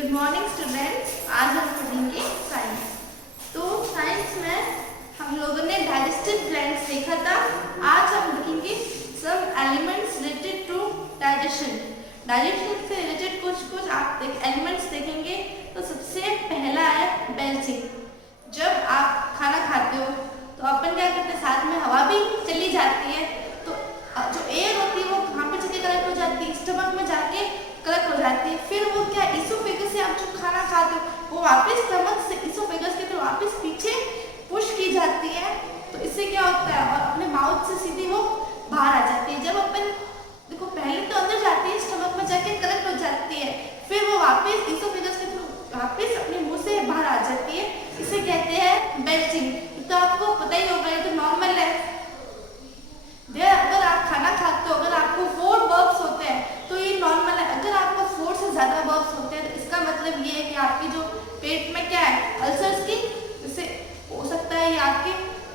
Good morning students. आज हम पढ़ेंगे साइंस। तो साइंस में हम लोगों ने डाइजेस्टिव ग्लैंड्स देखा था। आज हम देखेंगे some elements related to digestion. Digestion से रिलेटेड कुछ आप एलिमेंट्स देखेंगे। तो सबसे पहला है बेल्चिंग। जब आप खाना खाते हो तो अपन क्या करते हैं, साथ में हवा भी चली जाती है, तो जो एयर होती है वो कहाँ पे जाके कलेक्ट हो जाती है, स्टमक में जाके कलेक्ट हो जाती है। फिर वो क्या इसोफेगस से आप जो खाना खाते हो वो वापस स्टमक से इसोफेगस के थ्रू वापस पीछे पुश की जाती है। तो इससे क्या होता है, और अपने माउथ से सीधी वो बाहर आ जाती है। जब अपन देखो पहले तो अंदर जाती है, स्टमक में जाके कलेक्ट हो जाती है, फिर वो वापस इसोफेगस के थ्रू वापस अपने मुंह से बाहर आ जाती है। इसे कहते हैं बेल्चिंग। तो आपको पता ही होगा, ये तो नॉर्मल है। अगर आप खाना खाते हो, अगर आपको 4 बर्प्स होते हैं तो ये नॉर्मल है। अगर आपको 4 से ज्यादा बर्प्स होते हैं तो इसका मतलब ये है कि आपकी जो पेट में क्या है, अल्सर्स की, जैसे हो सकता है ये आपके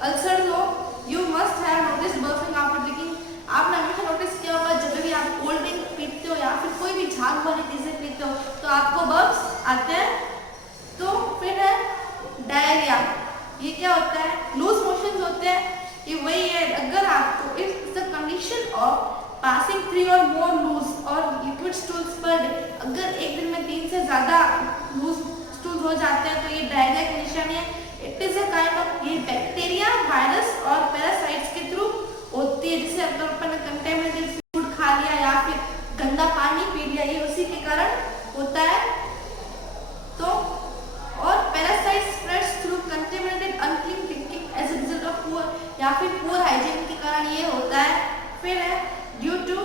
अल्सर हो। You must have notice burping after drinking. आपने हमेशा नोटिस किया होगा, जब भी आप कोल्ड ड्रिंक पीते हो या फिर कोई भी झाग वाली चीजें पीते हो तो आपको बर्प्स आते हैं। तो फिर है डायरिया। ये क्या होता है, लूज मोशंस होते हैं। ये वही है, अगर आपको it's the condition of passing 3 और मोर लूज और लिक्विड स्टूल्स पर डे। अगर एक दिन में 3 से ज्यादा लूज स्टूल्स हो जाते हैं तो ये डायरिया की निशानी है। It is a kind of, ये बैक्टीरिया, वायरस और पैरासाइट्स के थ्रू होती है। जैसे अगर अपन कंटेमिनेटेड फूड खा लिया या फिर गंदा पानी पी लिया, ये उसी के कारण होता है। तो और parasites spreads through contaminated unclean drinking as a result of poor या फिर पुअर हाइजीन के कारण ये होता है। फिर है due to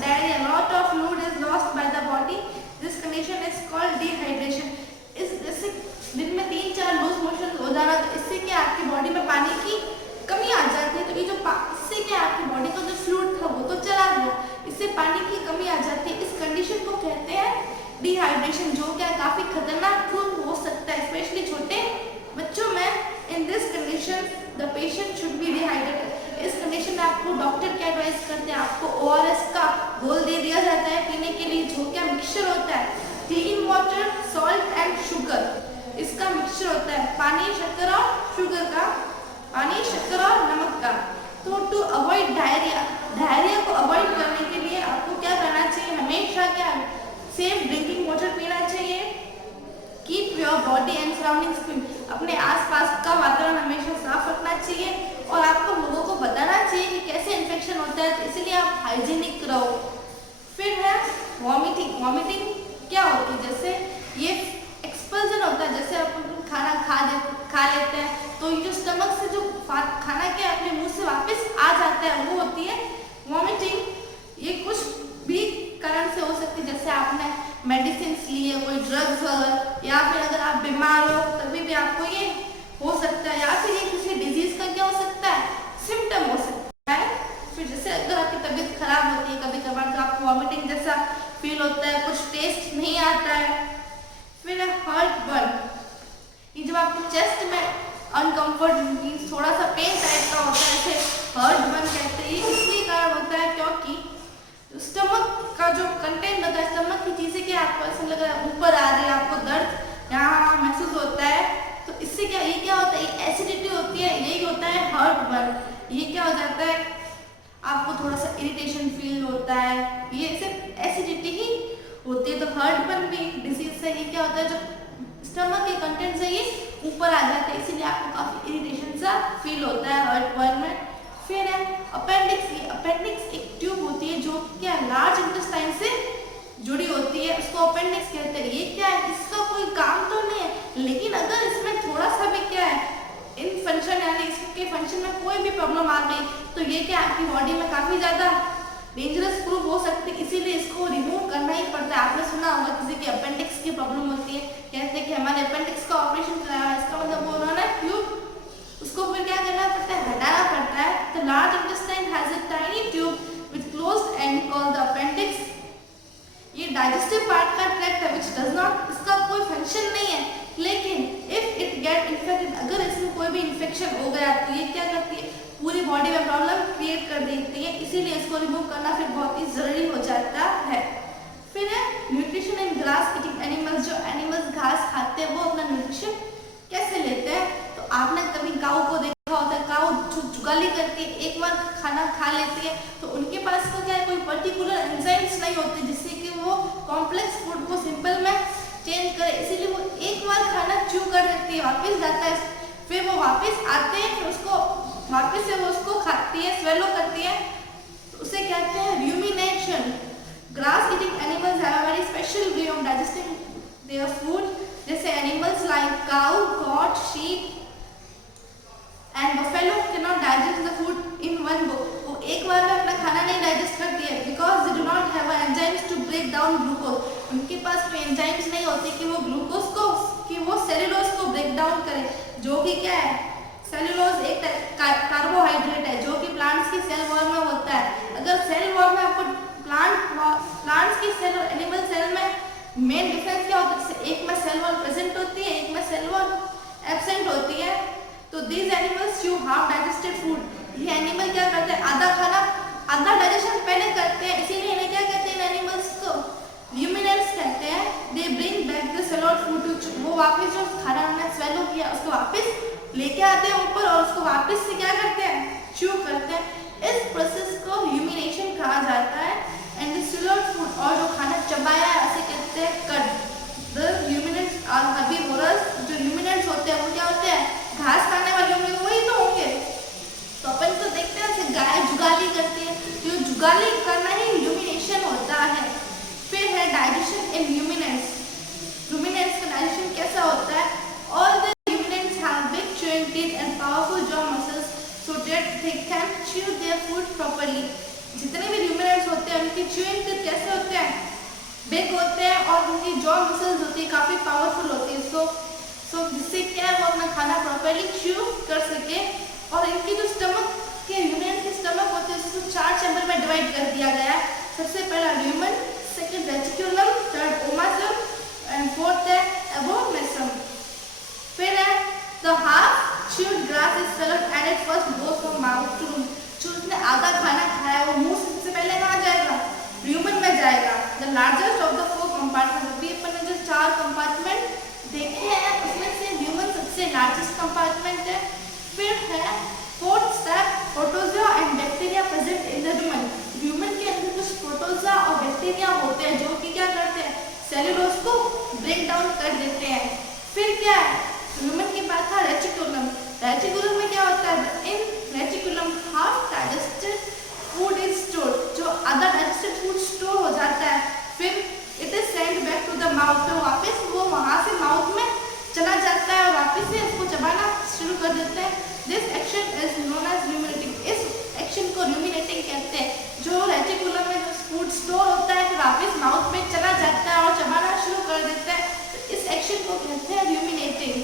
diarrhoea lot of fluid is lost by the body. This condition is called dehydration. इस जैसे दिन में 3-4 लूज मोशन हो जाना, तो इससे क्या आपकी बॉडी में पानी की कमी आ जाती है। तो ये जो इससे क्या आपकी बॉडी का जो फ्लूइड था वो तो चला गया, इससे पानी की कमी आ जाती है। इस कंडीशन को कहते हैं डिहाइड्रेशन, जो क्या काफी खतरनाक हो सकता है, स्पेशली छोटे बच्चों में। In this condition the patient should be dehydrated. इस कंडीशन में आपको डॉक्टर क्या एडवाइस करते हैं, आपको ORS का घोल दे दिया जाता है पीने के लिए, जो क्या मिक्सचर होता है clean water, salt and sugar. इसका मिक्सचर होता है पानी, शक्कर और शुगर का, पानी, शक्कर और नमक का। तो टू अवॉइड डायरिया, डायरिया को अवॉइड करने के लिए आपको क्या करना चाहिए, हमेशा क्या सेफ ड्रिंकिंग वाटर पीना चाहिए। Keep your body and surroundings clean. अपने आसपास का वातावरण हमेशा साफ रखना चाहिए और आपको लोगों को बताना चाहिए कि कैसे इन्फेक्शन होता है, तो इसलिए आप हाइजीनिक रहो। फिर है वॉमिटिंग। वॉमिटिंग क्या होती है, जैसे ये एक्सपल्जन होता है, जैसे अपन खाना खा लेते हैं तो ये जो स्टमक से जो खाना क्या अपने मुंह से वापस आ जाता है, वो होती है वॉमिटिंग। ये कुछ भी कारण से हो सकती है, जैसे आपने मेडिसिन ली है, कोई ड्रग्स वगैरह, या फिर अगर आप बीमार हो तभी भी आपको ये हो सकता है, या फिर ये किसी डिजीज का क्या हो सकता है, सिम्टम हो सकता है। फिर जैसे अगर आपकी तबीयत खराब होती है कभी कभार तो आपको वॉमिटिंग जैसा फील होता है, कुछ टेस्ट नहीं आता है। फिर हार्ट बर्न। ये जब आपको चेस्ट में अनकंफर्ट मीन्स थोड़ा सा पेन टाइप का होता है, इसे हार्ट बर्न कहते हैं। ये इसलिए कारण होता है क्योंकि स्टमक का जो कंटेंट होता है, स्टमक की चीजें क्या आपको ऐसा लग रहा है ऊपर आ रही है, आपको दर्द यहाँ महसूस होता है, तो इससे क्या ये क्या होता है, ये एसिडिटी होती है, यही होता है हार्ट बर्न। ये क्या हो जाता है, आपको थोड़ा सा इरिटेशन फील होता है, ये सिर्फ एसिडिटी ही होती है। तो हार्ट बर्न भी एक डिजीज है। ये क्या होता है, जब स्टमक के कंटेंट से ये ऊपर आ जाते हैं, इसीलिए आपको काफी इरिटेशन सा फील होता है हार्ट बर्न में। फिर है अपेंडिक्स। ये अपेंडिक्स एक ट्यूब होती है जो क्या लार्ज इंटेस्टाइन से जुड़ी होती है, उसको अपेंडिक्स कहते हैं। ये क्या है, इसका कोई काम तो नहीं है, लेकिन अगर इसमें थोड़ा सा भी क्या है इन फंक्शन यानी इसके फंक्शन में कोई भी प्रॉब्लम आ गई तो ये क्या आपकी बॉडी में काफी ज्यादा डेंजरस प्रूफ हो सकती है, इसीलिए इसको रिमूव करना ही पड़ता है। आपने सुना होगा किसी की अपेंडिक्स की प्रॉब्लम होती है, कहते हैं कि हमारे अपेंडिक्स का ऑपरेशन कराया, इसका मतलब वो उन्होंने ट्यूब उसको फिर क्या करना पड़ता है, हटाना पड़ता है। The large intestine has a tiny tube with closed end called the appendix. ये डाइजेस्टिव पार्ट का ट्रैक्ट है which does not, इसका कोई फंक्शन नहीं है, लेकिन if it get infected, अगर इसमें कोई भी इन्फेक्शन हो गया तो ये क्या करती है, पूरी बॉडी में प्रॉब्लम क्रिएट कर देती है, इसीलिए इसको रिमूव करना फिर बहुत ही जरूरी हो जाता है। फिर है nutrition in grass eating animals, जो एनिमल्स घास खाते हैं वो अपना न्यूट्रिशन कैसे लेते हैं? तो आपने कभी काऊ को देखा होता है, काऊ जुगाली करके एक बार खाना खा लेती है, तो उनके पास तो क्या है, कोई पर्टिकुलर एंजाइम्स नहीं होते जिससे कि वो कॉम्प्लेक्स फूड को सिंपल में चेंज करे, इसीलिए वो एक बार खाना च्यू कर देती है, वापस जाता है, फिर वो वापस आते हैं, फिर उसको वापस से वो उसको खाती है, स्वेलो करती है, तो उसे कहते हैं rumination. Grass eating animals have a very special way of digesting their food, जैसे animals like cow, goat, sheep and buffalo can not digest the food in one go. वो एक बार में अपना खाना नहीं डाइजेस्ट करती है, because they do not have enzymes to break down glucose. उनके पास कोई एंजाइम्स नहीं होती कि वो ग्लूकोज को, कि वो सेलुलोज को ब्रेक डाउन करे, जो कि क्या है, सेलुलोज एक कार्बोहाइड्रेट है जो कि प्लांट्स की सेल वॉल में होता है। अगर सेल वॉल में आपको प्लांट्स की सेल और एनिमल सेल में मेन डिफरेंस क्या होता है, एक में सेल वॉल प्रेजेंट होती है, एक में सेल वॉल एब्सेंट होती है। तो these animals chew half digested food. ये एनिमल क्या करते हैं, आधा खाना, आधा डाइजेशन पहले करते हैं, इसीलिए इन्हें क्या कहते हैं, एनिमल्स को ल्यूमिनेंट्स कहते हैं। They bring back the swallowed food to, वो वापस जो खाना हमने स्वेलो किया उसको वापस लेके आते हैं ऊपर और उसको वापस से क्या करते हैं, च्यू करते हैं। इस प्रोसेस को ल्यूमिनेशन कहा जाता है। एंड द swallowed फूड, और जो खाना चबाया है उसे कहते हैं cud. The ruminants are herbivorous. जो ल्यूमिनेंट्स होते हैं वो क्या होते हैं, घास खाने वाले होंगे, वही तो होंगे। तो अपन तो देखते हैं गाय जुगाली करती है, जो जुगाली करना ही ल्यूमिनेशन होता है। फिर है डाइजेशन इन ल्यूमिनेंट्स। ल्यूमिनेंट्स का डाइजेशन कैसा होता है, all the ruminants have big chewing teeth and powerful jaw muscles so that they can chew their food properly। जितने भी ल्यूमिनेंट्स होते हैं उनकी च्यूइंग टीथ कैसे होते हैं, बिग होते हैं, और उनकी जॉ मसल्स होती है काफी पावरफुल होती है, सो जिससे क्या है वो अपना खाना प्रॉपर्ली च्यू कर सके। और इनकी जो स्टमक के ल्यूमिनेंट्स के स्टमक होते हैं उसको 4 चैम्बर में डिवाइड कर दिया गया है। सबसे पहला rumen, second reticulum, third omasum and fourth है एबोमेसम। फिर है the half chewed grass is swallowed and it first goes from mouth to room। जो उसने आधा खाना खाया वो मुंह से पहले कहाँ जाएगा, ल्यूमन में जाएगा। The largest of the 4 compartment, अभी अपन ने जो 4 कंपार्टमेंट देखे हैं उसमें से ल्यूमन सबसे लार्जेस्ट कंपार्टमेंट है। फिर है fourth step, protozoa and bacteria present in the lumen. Lumen के अंदर कुछ प्रोटोजोआ और बैक्टीरिया होते हैं जो कि क्या करते हैं, सेलुलोज को ब्रेक डाउन कर देते हैं। फिर क्या है, ल्यूमन के बाद था रेटिकुलम। रेटिकुलम में क्या होता है, in reticulum half digested food is stored. जो आधा डाइजेस्टेड फूड स्टोर हो जाता है, फिर it is send back to the mouth. तो वापस वो वहां से माउथ में चला जाता है और वापस से उसको चबाना शुरू कर देते हैं। This action is known as ruminating. इस एक्शन को ल्यूमिनेटिंग कहते हैं। जो रेटिकुलम में जो फूड स्टोर होता है फिर वापस माउथ में चला जाता है और चबाना शुरू कर देता है, तो इस एक्शन को कहते हैं ल्यूमिनेटिंग।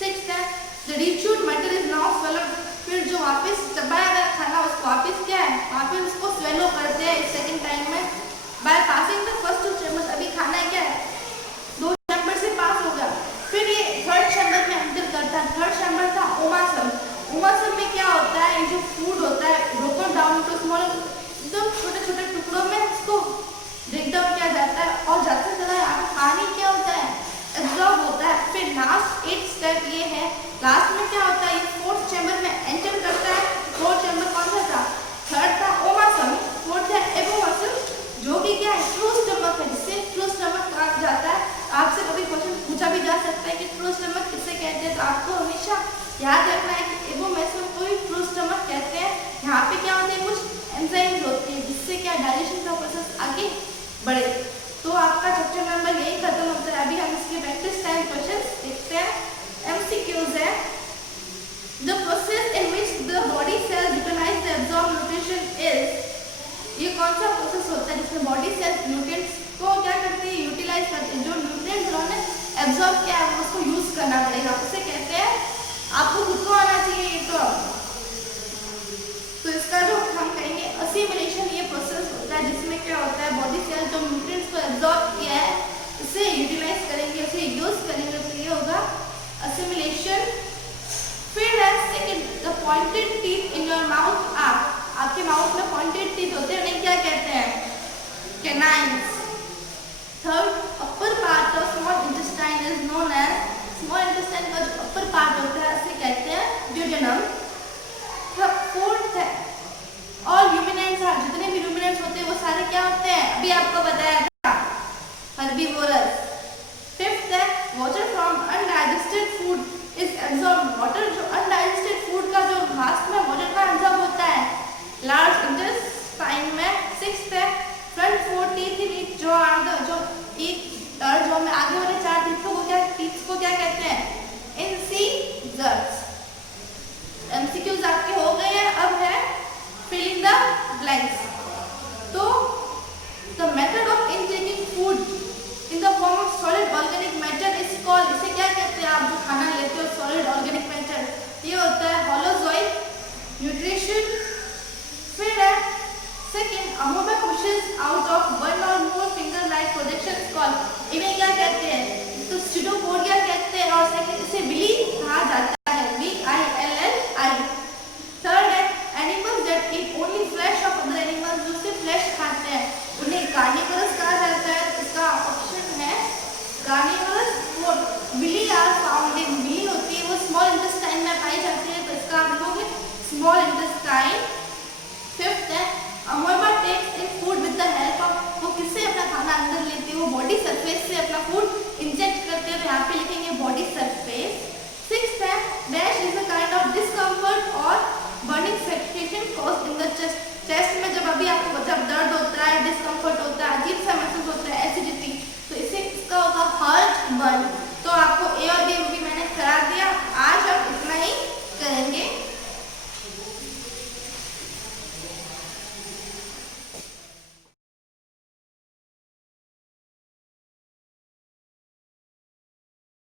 सिक्स्थ है the rechewed matter is now swallowed। फिर जो वापस चबाया गया खाना उसको वापस क्या है, वापस उसको स्वेलो करते हैं इस सेकंड टाइम में by passing the first 2 chambers. अभी खाना है क्या है, 2 चैम्बर से पास होगा। फिर ये थर्ड चैम्बर में एंटर करता है। थर्ड चैम्बर था ओमासम। ओमासम में क्या होता है, ये जो फूड होता है ब्रोकन डाउन टू स्मॉल, एकदम छोटे छोटे टुकड़ों में उसको ब्रेक डाउन किया जाता है और जाते जाते यहाँ पे पानी क्या होता है, एब्जॉर्ब होता है। फिर लास्ट 8 स्टेप ये है, लास्ट में क्या होता है, ये 4th चैम्बर में एंटर करता है। 4th चैम्बर कौन सा था, थर्ड था ओमासम, फोर्थ है एबोमासम, जो कि क्या है, ट्रू स्टमक है, जिससे ट्रू स्टमक कहा जाता है। आपसे कभी क्वेश्चन पूछा भी जा सकता है कि ट्रू स्टमक किसे कहते हैं, तो आपको हमेशा याद रखना है कि एबोमेसम को ही ट्रू स्टमक कहते हैं। यहाँ पे क्या होते हैं, कुछ एंजाइम्स होती है जिससे क्या डाइजेशन का प्रोसेस आगे बढ़े। तो आपका चैप्टर नंबर यही खत्म होता है। अभी हम इसके प्रैक्टिस टाइम क्वेश्चंस देखते हैं। एमसीक्यूज है, the process in which the body cells utilise the absorb nutrition is. ये कौन सा प्रोसेस होता है जिसमें बॉडी सेल्स न्यूट्रिएंट्स को क्या करती है, यूटिलाइज करती है। जो न्यूट्रिएंट्स उन्होंने एब्जॉर्ब किया है उसको यूज करना पड़ेगा, उसे कहते हैं। आपको खुद को आना चाहिए ये तो इसका जो हम कहेंगे असिमिलेशन, ये प्रोसेस होता है जिसमें क्या होता है, बॉडी सेल जो न्यूट्रिएंट्स को एब्जॉर्ब किया है उसे यूटिलाइज करेंगे, उसे यूज करेंगे, तो ये होगा असिमिलेशन। फिर है second, the pointed teeth in your mouth are. आपके माउथ में पॉइंटेड टीथ होते हैं, उन्हें क्या कहते हैं, canines. Third, upper part small intestine का जो अपर पार्ट होता है उसे कहते हैं ड्यूडेनम। फोर्थ है और ल्यूमिनेंट्स, जितने भी ल्यूमिनेंट्स होते हैं वो सारे क्या होते हैं, अभी आपको बताया था, हर्बीवोरस। फिफ्थ है water from undigested food is absorb, water जो अनडाइजेस्टेड फूड का जो लास्ट में वाटर का एब्जॉर्ब होता है लार्ज इंटेस्टाइन में। सिक्स्थ है front four teeth in each जो आर द, जो ईच और जो में आगे वाले चार टीथों को क्या, टीथ्स को क्या कहते हैं, इंसीजर्स। एमसीक्यूज आपके हो गए हैं, अब है फिल इन द ब्लैंक्स। तो the method of intaking food in the form of solid organic matter is called, इसे क्या कहते हैं, आप जो खाना लेते हो सॉलिड ऑर्गेनिक मैटर, ये होता है होलोजोइक न्यूट्रिशन। फिर है second अमोबा pushes out of one or more finger like projections called, इन्हें क्या कहते हैं, तो स्टिडोपोडिया कहते हैं, और सेकंड इसे विली कहा जाता है, VILLI। थर्ड है animals that eat only flash of other animals, जो सिर्फ फ्लैश खाते हैं उन्हें कार्निवोरस कहा जाता है। इसका ऑप्शन है carnivorous. Fourth villi are found in, villi होती है वो स्मॉल इंटेस्टाइन में पाई जाती है, तो इसका आप लोगे स्मॉल इंटेस्टाइन। फिफ्थ है amoeba takes in food with the help of, वो किससे अपना खाना अंदर लेते हैं, वो बॉडी सरफेस से अपना फूड इंजेक्ट करते हैं, तो यहाँ पे लिखेंगे बॉडी सरफेस। सिक्स्थ है dash is a kind of discomfort और burning sensation caused in the chest, chest में जब अभी आपको जब दर्द होता है, डिस्कम्फर्ट होता है, अजीब सा महसूस होता है, एसिडिटी, तो इसे इसका होगा हार्ट बर्न।